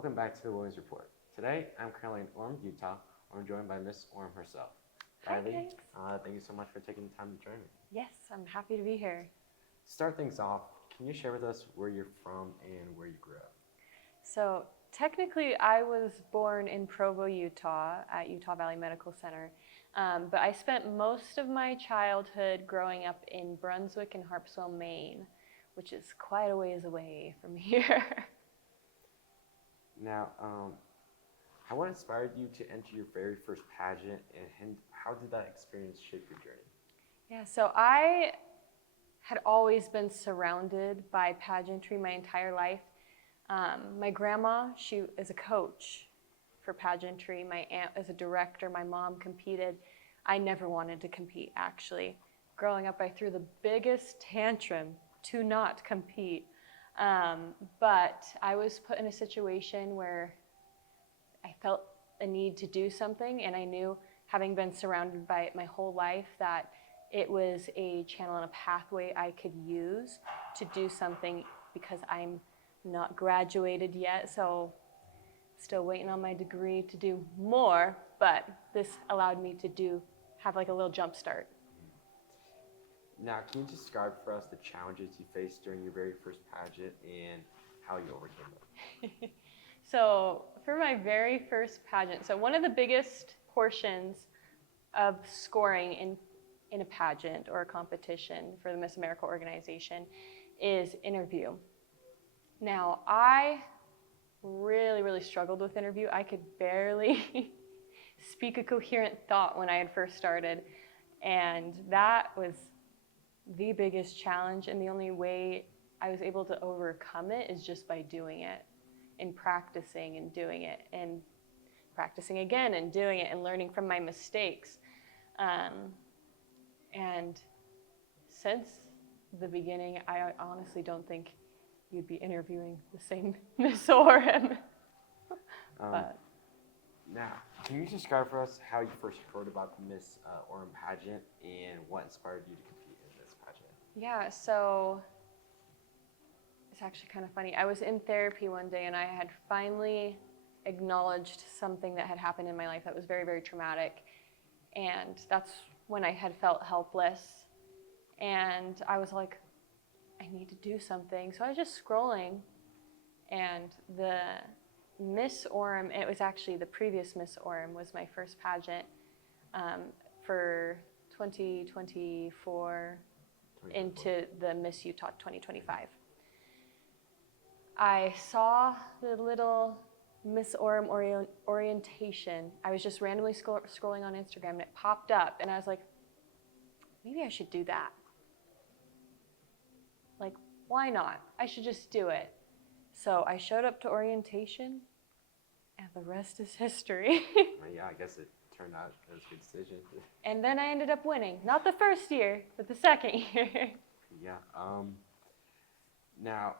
Welcome back to the Women's Report. Today, I'm currently in Orem, Utah. I'm joined by Miss Orem herself. Hi, RyLee, thank you so much for taking the time to join me. Yes, I'm happy to be here. To start things off, can you share with us where you're from and where you grew up? So technically, I was born in Provo, Utah at Utah Valley Medical Center. But I spent most of my childhood growing up in Brunswick and Harpswell, Maine, which is quite a ways away from here. Now, what inspired you to enter your very first pageant, and how did that experience shape your journey? Yeah, so I had always been surrounded by pageantry my entire life. My grandma, she is a coach for pageantry. My aunt is a director. My mom competed. I never wanted to compete, actually. Growing up, I threw the biggest tantrum to not compete. But I was put in a situation where I felt a need to do something, and I knew, having been surrounded by it my whole life, that it was a channel and a pathway I could use to do something, because I'm not graduated yet, so still waiting on my degree to do more, but this allowed me to have like a little jump start. Now, can you describe for us the challenges you faced during your very first pageant and how you overcame them? So for my very first pageant, so one of the biggest portions of scoring in a pageant or a competition for the Miss America organization is interview. Now, I really struggled with interview. I could barely speak a coherent thought when I had first started, and that was the biggest challenge, and the only way I was able to overcome it is just by doing it and practicing and doing it and practicing again and doing it and learning from my mistakes. And since the beginning, I honestly don't think you'd be interviewing the same Miss Orem. Now, can you describe for us how you first heard about the Miss Orem pageant and what inspired you to compete in this pageant? Yeah, so it's actually kind of funny. I was in therapy one day, and I had finally acknowledged something that had happened in my life that was very traumatic, and that's when I had felt helpless, and I was like, I need to do something. So I was just scrolling, and the Miss Orem, it was actually the previous Miss Orem, was my first pageant for 2024 into the Miss Utah 2025. I saw the little Miss Orem orientation. I was just randomly scrolling on Instagram, and it popped up, and I was like, maybe I should do that. Like, why not? I should just do it. So I showed up to orientation, and the rest is history. Yeah, I guess it turned out as a good decision. And then I ended up winning. Not the first year, but the second year. Yeah. Now,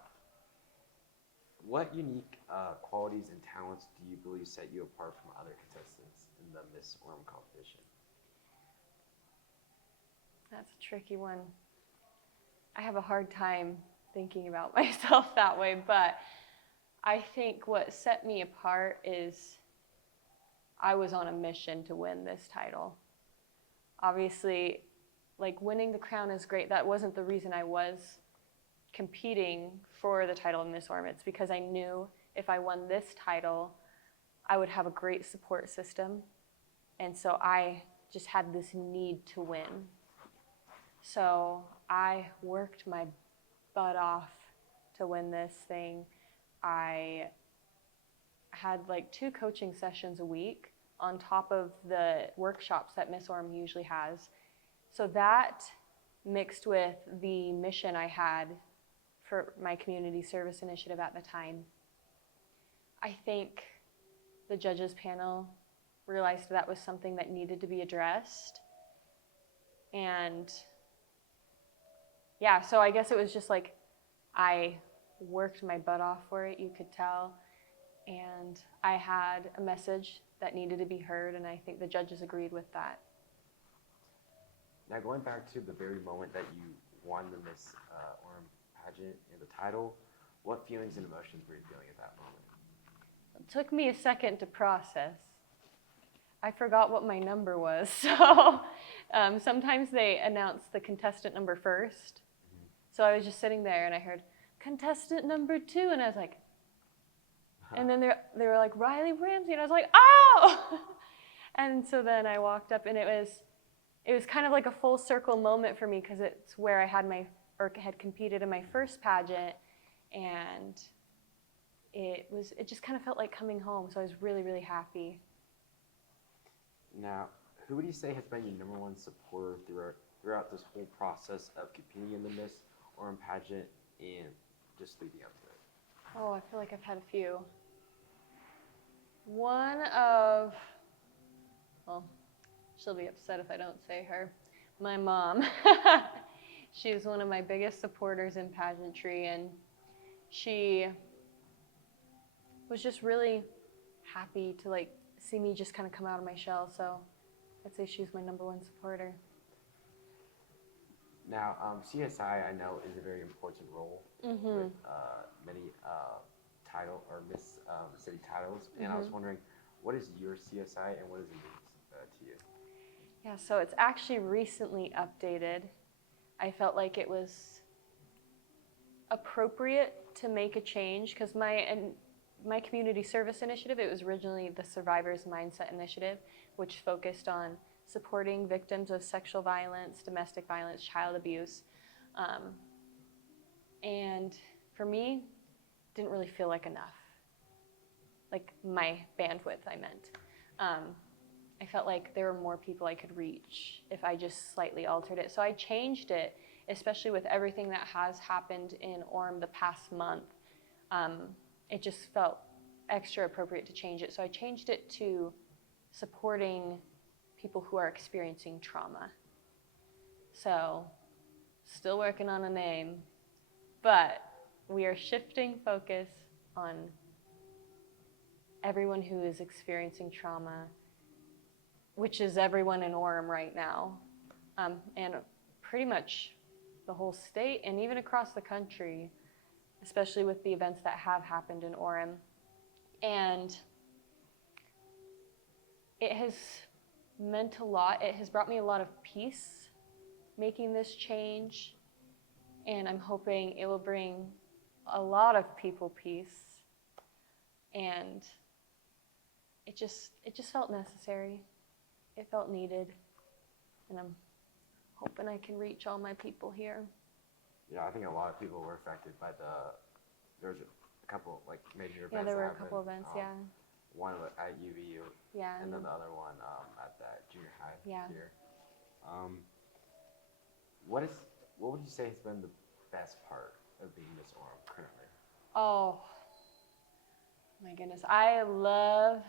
what unique qualities and talents do you believe set you apart from other contestants in the Miss Orem competition? That's a tricky one. I have a hard time thinking about myself that way, but I think what set me apart is I was on a mission to win this title. Obviously, like, winning the crown is great. That wasn't the reason I was competing for the title of Miss Orem. It's because I knew if I won this title, I would have a great support system. And so I just had this need to win. So I worked my butt off to win this thing. I had like 2 coaching sessions a week on top of the workshops that Miss Orem usually has. So that, mixed with the mission I had for my community service initiative at the time, I think the judges panel realized that was something that needed to be addressed. And yeah, so I guess it was just like I worked my butt off for it, you could tell, and I had a message that needed to be heard, and I think the judges agreed with that. Now, going back to the very moment that you won the Miss Orem pageant and the title, what feelings and emotions were you feeling at that moment? took me a second to process. I forgot what my number was. So sometimes they announce the contestant number first. So I was just sitting there and I heard contestant number 2, and I was like, and then they were like, RyLee Ramsey, and I was like, oh! And so then I walked up, and it was kind of like a full circle moment for me, because it's where I had competed in my first pageant, and it just kind of felt like coming home. So I was really, really happy. Now, who would you say has been your number one supporter throughout this whole process of competing in the Miss Orem pageant and just leading up to it? Oh, I feel like I've had a few. Well, she'll be upset if I don't say her. My mom. She's one of my biggest supporters in pageantry, and she was just really happy to like see me just kind of come out of my shell. So I'd say she's my number one supporter. Now, CSI, I know, is a very important role with many Miss City titles, and I was wondering, what is your CSI and what does it mean to you? Yeah, so it's actually recently updated. I felt like it was appropriate to make a change, because my community service initiative, it was originally the Survivors Mindset Initiative, which focused on supporting victims of sexual violence, domestic violence, child abuse. And for me, didn't really feel like enough. Like my bandwidth, I meant. I felt like there were more people I could reach if I just slightly altered it. So I changed it, especially with everything that has happened in Orem the past month. It just felt extra appropriate to change it. So I changed it to supporting people who are experiencing trauma. So still working on a name, but we are shifting focus on everyone who is experiencing trauma, which is everyone in Orem right now, and pretty much the whole state and even across the country, especially with the events that have happened in Orem. And it has meant a lot. It has brought me a lot of peace making this change, and I'm hoping it will bring a lot of people peace. And it just felt necessary. It felt needed, and I'm hoping I can reach all my people here. Yeah, I think a lot of people were affected by there's a couple like major events. Yeah, there were a happened. couple events, yeah. One at UVU, Yeah. and then the other one at that junior high here. What would you say has been the best part of being Miss Orem currently? Oh, my goodness. I love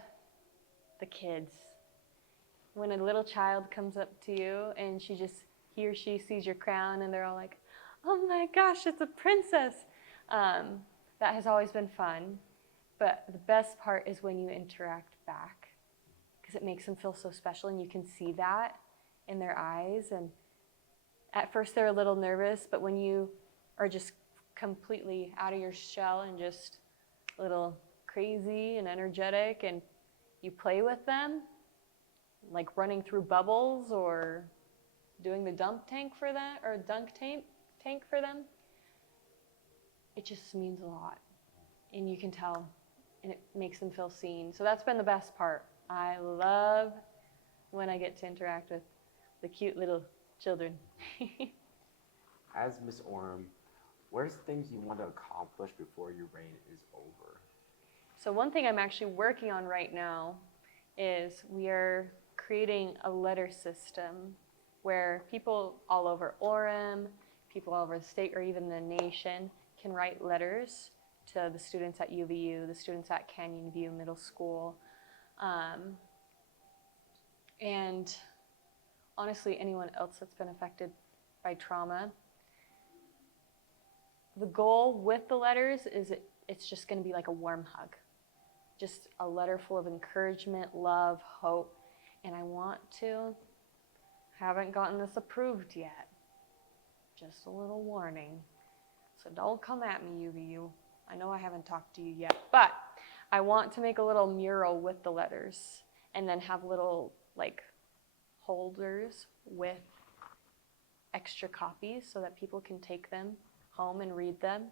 the kids. When a little child comes up to you and he or she sees your crown and they're all like, oh my gosh, it's a princess. That has always been fun. But the best part is when you interact back, because it makes them feel so special, and you can see that in their eyes. And at first they're a little nervous, but when you are just completely out of your shell and just a little crazy and energetic, and you play with them, like running through bubbles or doing the dunk tank for them, it just means a lot. And you can tell, and it makes them feel seen. So that's been the best part. I love when I get to interact with the cute little children. As Miss Orem, what are things you want to accomplish before your reign is over? So one thing I'm actually working on right now is we are creating a letter system where people all over Orem, people all over the state or even the nation can write letters to the students at UVU, the students at Canyon View Middle School, and honestly anyone else that's been affected by trauma. The goal with the letters is it's just going to be like a warm hug, just a letter full of encouragement, love, hope. And haven't gotten this approved yet. Just a little warning. So don't come at me, UVU. I know I haven't talked to you yet, but I want to make a little mural with the letters and then have little like holders with extra copies so that people can take them home and read them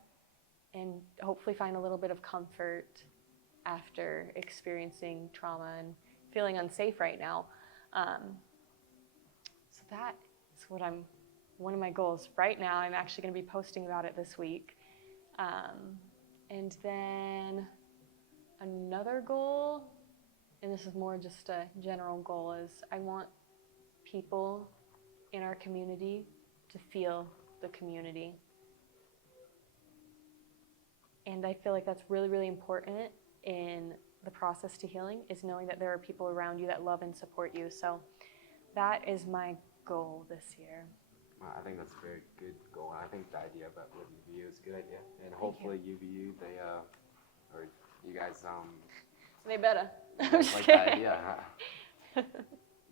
and hopefully find a little bit of comfort after experiencing trauma and feeling unsafe right now. So that is one of my goals. Right now, I'm actually going to be posting about it this week. And then another goal, and this is more just a general goal, is I want people in our community to feel the community. And I feel like that's really, really important in the process to healing, is knowing that there are people around you that love and support you. So that is my goal this year. Well, I think that's a very good goal. And I think the idea about what UVU is a good idea. And hopefully UVU, or you guys, They better. like that idea. Huh?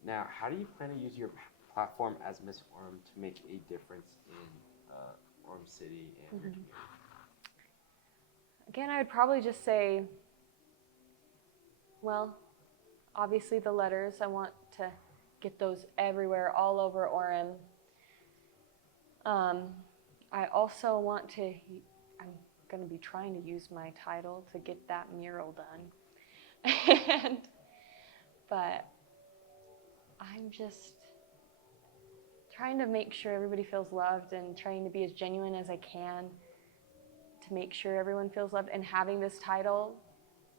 Now, how do you plan to use your platform as Miss Orem to make a difference in Orem City and your community? Again, I would probably just say, well, obviously the letters, I want to get those everywhere, all over Orem. I also want to, I'm going to be trying to use my title to get that mural done. But I'm just trying to make sure everybody feels loved and trying to be as genuine as I can to make sure everyone feels loved. And having this title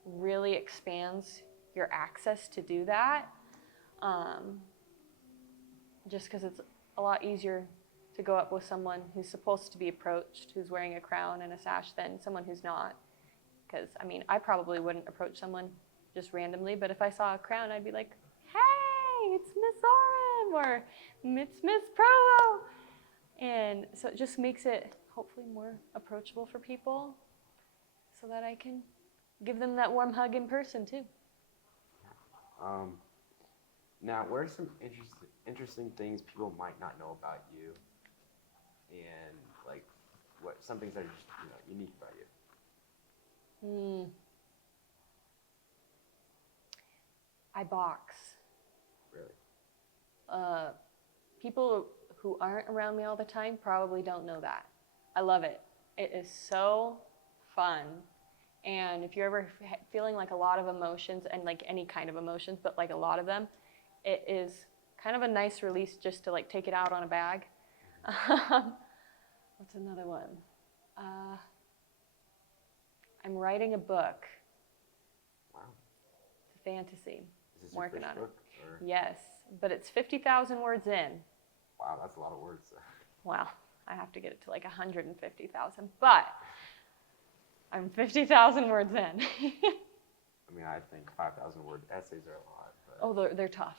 really expands your access to do that. Just because it's a lot easier to go up with someone who's supposed to be approached, who's wearing a crown and a sash, than someone who's not. Because, I mean, I probably wouldn't approach someone just randomly, but if I saw a crown, I'd be like, hey, it's Miss Orem, or it's Miss Provo. And so it just makes it hopefully more approachable for people so that I can give them that warm hug in person too. Now, what are some interesting things people might not know about you, and like some things that are just unique about you? I box. Really? People who aren't around me all the time probably don't know that. I love it. It is so fun. And if you're ever feeling like a lot of emotions, and like any kind of emotions, but like a lot of them, it is kind of a nice release just to like take it out on a bag. What's another one? I'm writing a book. Wow. It's a fantasy. Is this I'm working your on first it. book? Or? Yes, but it's 50,000 words in. Wow, that's a lot of words. Wow, I have to get it to like 150,000, but I'm 50,000 words in. I mean, I think 5,000 word essays are a lot. But... Oh, they're tough.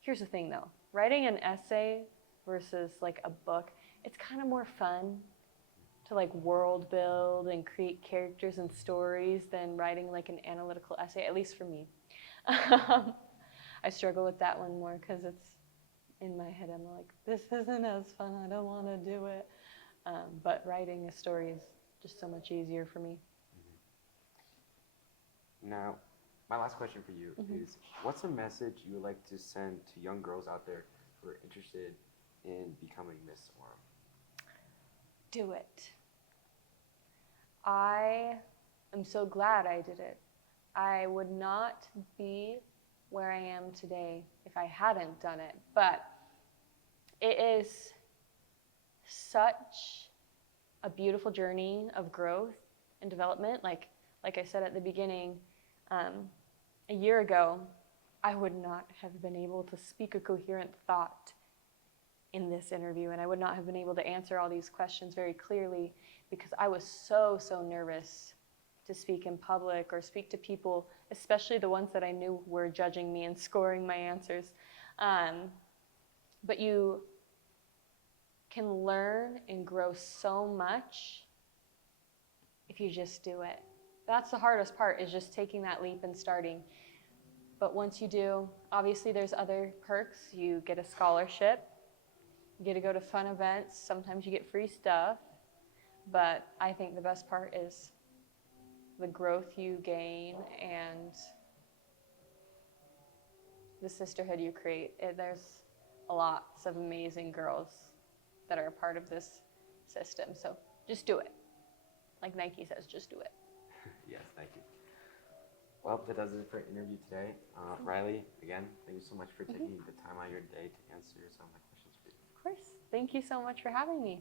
Here's the thing though, writing an essay versus like a book, it's kind of more fun to like world build and create characters and stories than writing like an analytical essay, at least for me. I struggle with that one more because it's in my head. I'm like, this isn't as fun. I don't want to do it. But writing a story is just so much easier for me. Now, my last question for you is, what's a message you would like to send to young girls out there who are interested in becoming Miss Orem? Do it. I am so glad I did it. I would not be where I am today if I hadn't done it. But it is such a beautiful journey of growth and development. Like I said at the beginning, a year ago, I would not have been able to speak a coherent thought in this interview, and I would not have been able to answer all these questions very clearly because I was so nervous to speak in public or speak to people, especially the ones that I knew were judging me and scoring my answers. But you can learn and grow so much if you just do it. That's the hardest part, is just taking that leap and starting. But once you do, obviously there's other perks. You get a scholarship, you get to go to fun events, sometimes you get free stuff. But I think the best part is the growth you gain and the sisterhood you create. There's lots of amazing girls that are a part of this system. So just do it. Like Nike says, just do it. Yes, thank you. Well, that does it for our interview today. RyLee, again, thank you so much for taking the time out of your day to answer some of my questions for you. Of course. Thank you so much for having me.